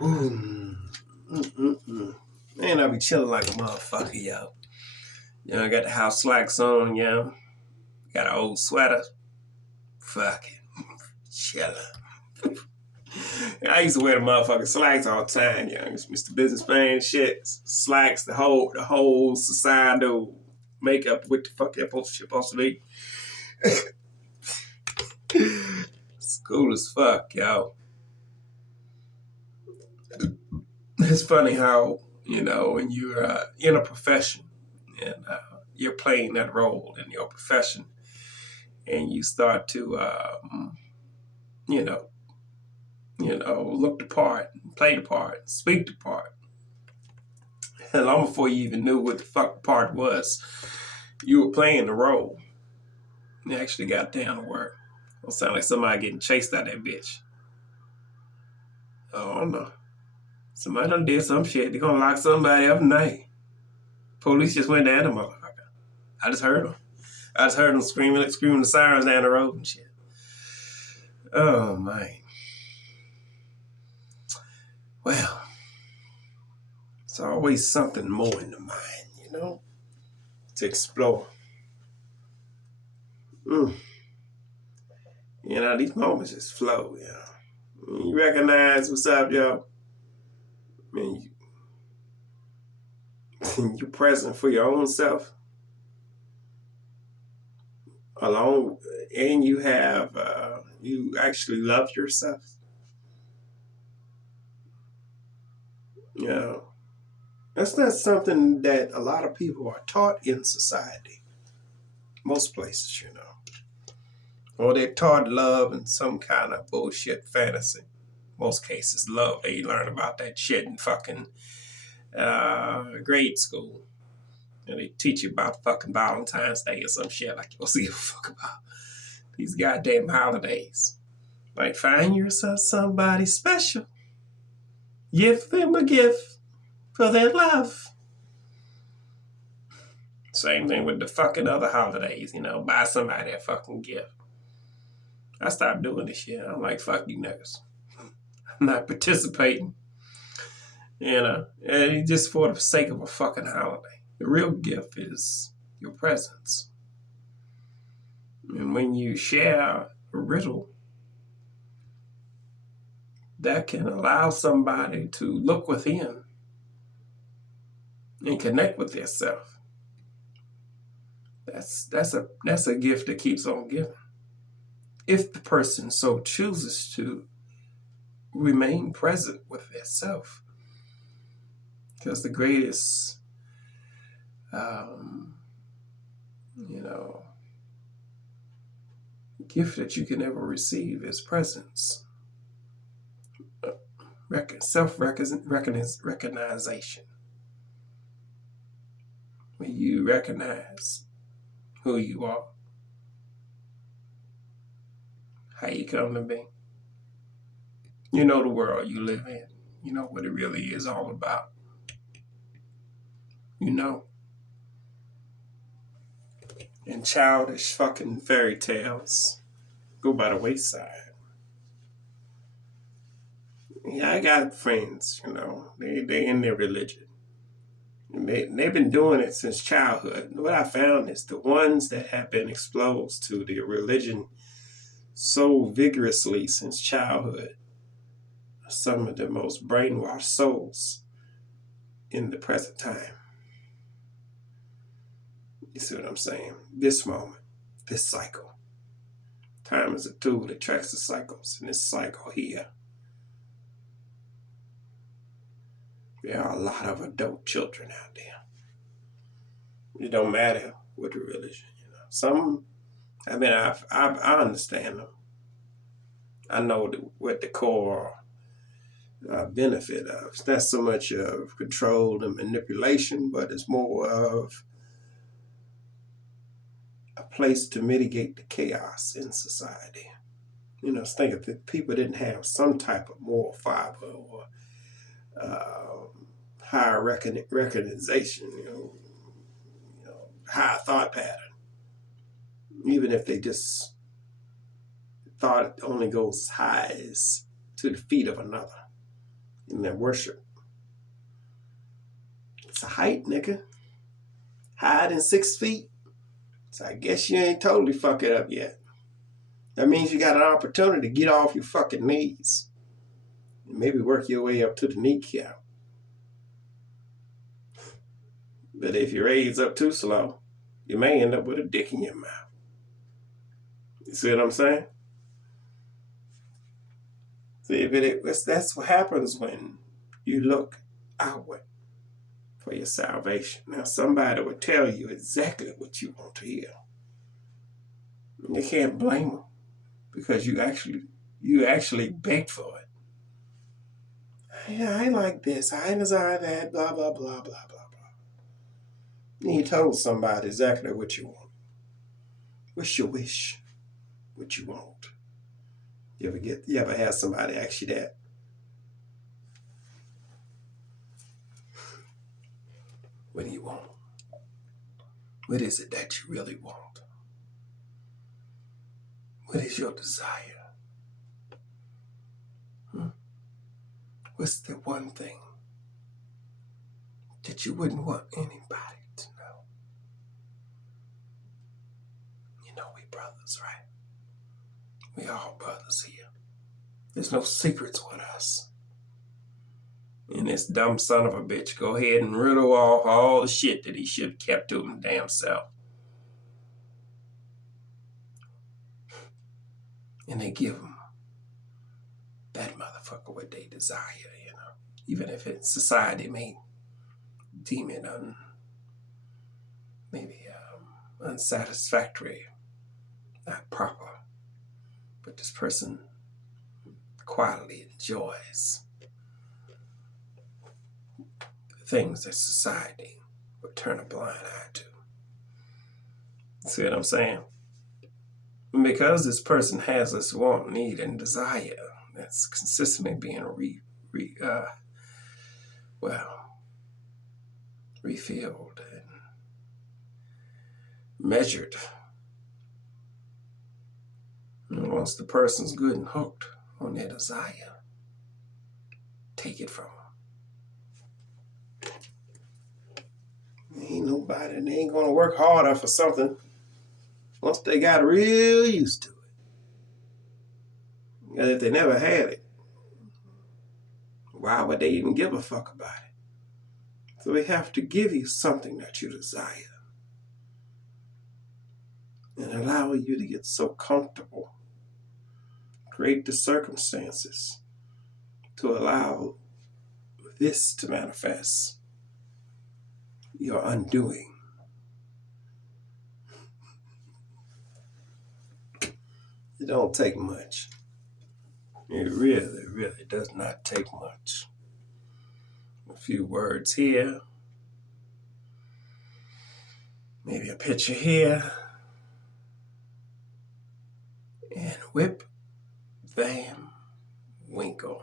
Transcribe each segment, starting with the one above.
Man, I be chilling like a motherfucker, yo. You know, I got the house slacks on, yo. Got an old sweater. Fucking chilling. I used to wear the motherfucking slacks all the time, yo. It's Mr. Businessman and shit. Slacks, the whole societal makeup. What the fuck that supposed to be? It's cool as fuck, yo. It's funny how, when you're in a profession and you're playing that role in your profession and you start to, you know, look the part, play the part, speak the part. And long before you even knew what the fuck the part was, you were playing the role. You actually got down to work. Don't sound like somebody getting chased out of that bitch. Oh no. Somebody done did some shit. They're gonna lock somebody up tonight. Police just went down the motherfucker. I just heard them. I just heard them screaming the sirens down the road and shit. Oh man. Well, it's always something more in the mind, to explore. These moments just flow, You recognize what's up, yo. I mean, you're present for your own self. Alone, and you have, you actually love yourself. That's not something that a lot of people are taught in society. Most places, Or they're taught love in some kind of bullshit fantasy. Most cases, love. They learn about that shit in fucking grade school. And they teach you about fucking Valentine's Day or some shit like you don't see a fuck about these goddamn holidays. Like, find yourself somebody special. Give them a gift for their love. Same thing with the fucking other holidays, buy somebody a fucking gift. I stopped doing this shit. I'm like, fuck you niggas. I'm not participating. And just for the sake of a fucking holiday. The real gift is your presence. And when you share a riddle, that can allow somebody to look within and connect with themselves. That's a gift that keeps on giving. If the person so chooses to remain present with themselves. Because the greatest, gift that you can ever receive is presence. Self-recognition. When you recognize who you are, how you come to be. You know the world you live in. You know what it really is all about. And childish fucking fairy tales go by the wayside. Yeah, I got friends, they in their religion. And they've been doing it since childhood. What I found is the ones that have been exposed to their religion so vigorously since childhood are some of the most brainwashed souls in the present time. You see what I'm saying? This moment, this cycle. Time is a tool that tracks the cycles in this cycle here. There are a lot of adult children out there. It don't matter what the religion, Some, I understand them. I know what the core benefit of. It's not so much of control and manipulation, but it's more of a place to mitigate the chaos in society. Think if people didn't have some type of moral fiber or higher recognition, higher thought pattern. Even if they just thought it only goes as high as to the feet of another. in their worship. It's a height, nigga. Higher than 6 feet. So I guess you ain't totally fuck it up yet. That means you got an opportunity to get off your fucking knees. And maybe work your way up to the kneecap. But if you raise up too slow, you may end up with a dick in your mouth. You see what I'm saying? See, but that's what happens when you look outward for your salvation. Now, somebody will tell you exactly what you want to hear. You can't blame them because you actually begged for it. Yeah, I like this. I desire that. Blah blah blah blah blah blah. And you told somebody exactly what you want. What's your wish? What you want? You ever have somebody ask you that? What do you want? What is it that you really want? What is your desire? What's the one thing that you wouldn't want anybody to know? You know we brothers, right? We all brothers here. There's no secrets with us. And this dumb son of a bitch go ahead and riddle off all the shit that he should have kept to him damn self. And they give him that motherfucker what they desire, you know. Even if it's society may deem it unsatisfactory, not proper. But this person quietly enjoys the things that society would turn a blind eye to. See what I'm saying? Because this person has this want, need, and desire that's consistently being refilled and measured. And once the person's good and hooked on their desire, take it from them. Ain't nobody, they ain't gonna work harder for something once they got real used to it. And if they never had it, why would they even give a fuck about it? So we have to give you something that you desire and allow you to get so comfortable, create the circumstances to allow this to manifest your undoing. It don't take much. It really, really does not take much. A few words here, maybe a picture here, and whip, bam, winkle.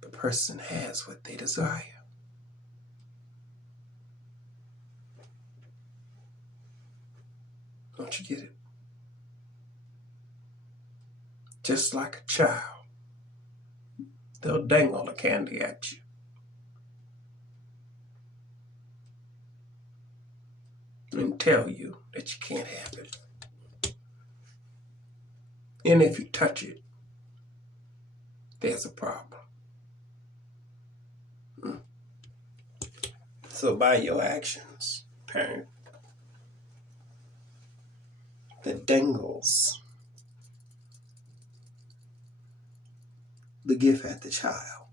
The person has what they desire. Don't you get it? Just like a child, they'll dangle the candy at you. And tell you that you can't have it. And if you touch it, there's a problem. So by your actions, parent, that dangles the gift at the child,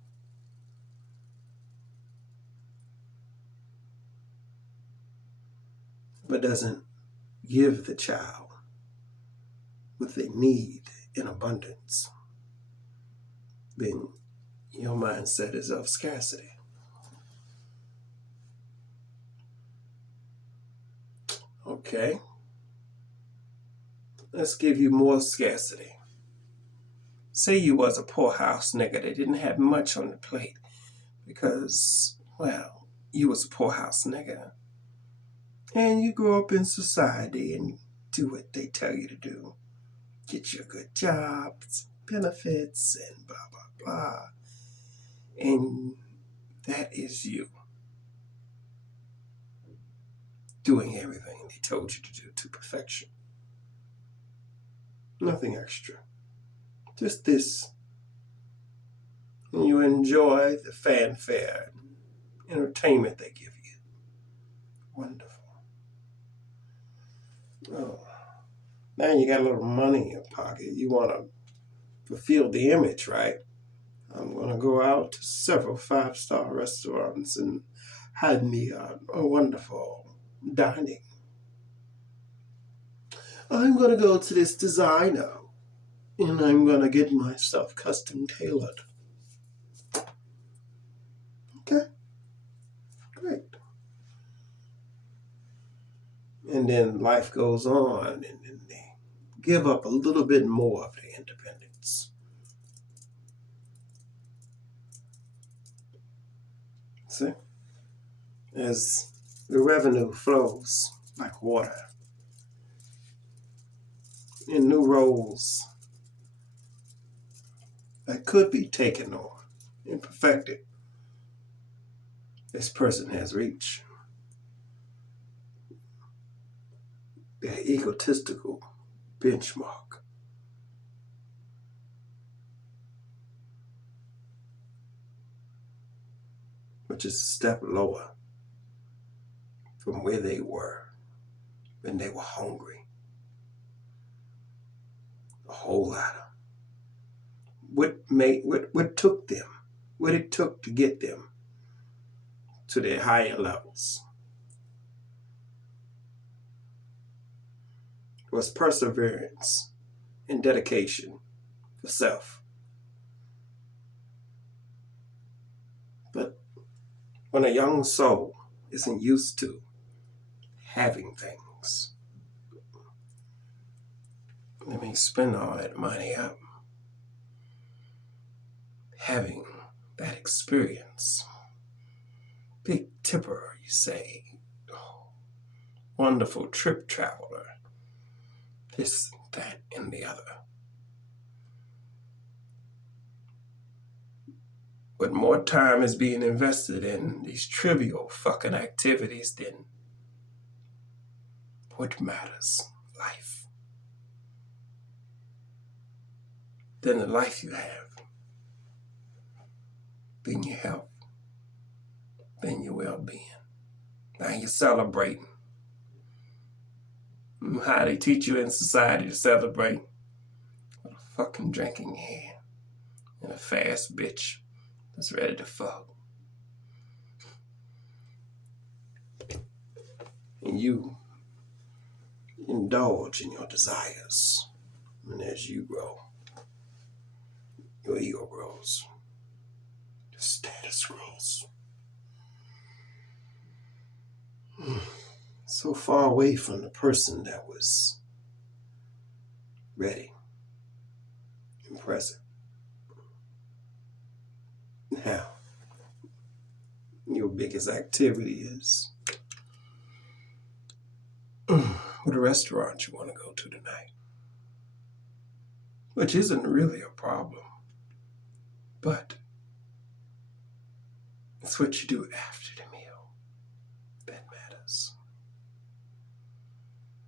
but doesn't give the child what they need in abundance, then your mindset is of scarcity. Okay, let's give you more scarcity. Say you was a poorhouse nigga that didn't have much on the plate because, well, you was a poorhouse nigga. And you grow up in society and do what they tell you to do. get you a good job, some benefits, and blah, blah, blah. And that is you doing everything they told you to do to perfection. Nothing extra. Just this. And you enjoy the fanfare and entertainment they give you. Wonderful. Oh. Now you got a little money in your pocket. You want to fulfill the image, right? I'm going to go out to several 5-star restaurants and have me a wonderful dining. I'm going to go to this designer and I'm going to get myself custom tailored. Okay, great. And then life goes on and then they give up a little bit more of their independence. See? As the revenue flows like water in new roles that could be taken on and perfected, this person has reached their egotistical benchmark. Which is a step lower from where they were when they were hungry. A whole lot of what took them, what it took to get them to their higher levels was perseverance and dedication for self. But when a young soul isn't used to having things, let me spend all that money up having that experience. Big tipper, you say. Oh, wonderful trip traveler. This, that, and the other. But more time is being invested in these trivial fucking activities than what matters, life. Than the life you have. Than your health. Than your well-being. Now you're celebrating. How they teach you in society to celebrate? With a fucking drinking hand. And a fast bitch that's ready to fuck. And you indulge in your desires. And as you grow, your ego grows. Your status grows. So far away from the person that was ready and present. Now, your biggest activity is what restaurant you want to go to tonight. Which isn't really a problem. But it's what you do after the meal that matters.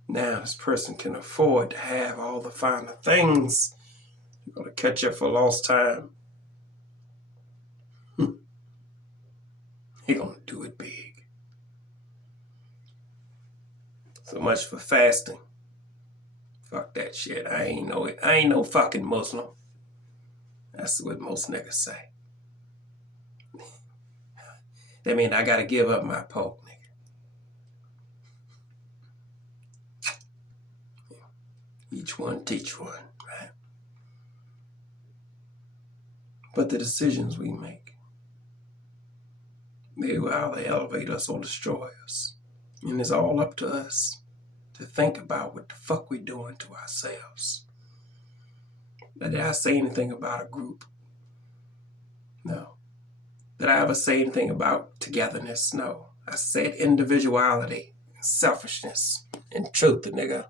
Now this person can afford to have all the finer things. You're going to catch up for lost time. You're going to do it big. So much for fasting. Fuck that shit. I ain't no fucking Muslim. That's what most niggas say. That mean I gotta give up my pork, nigga. Each one teach one, right? But the decisions we make, they will either elevate us or destroy us. And it's all up to us to think about what the fuck we're doing to ourselves. Did I say anything about a group? No. Did I ever say anything about togetherness? No. I said individuality, and selfishness, and truth, nigga.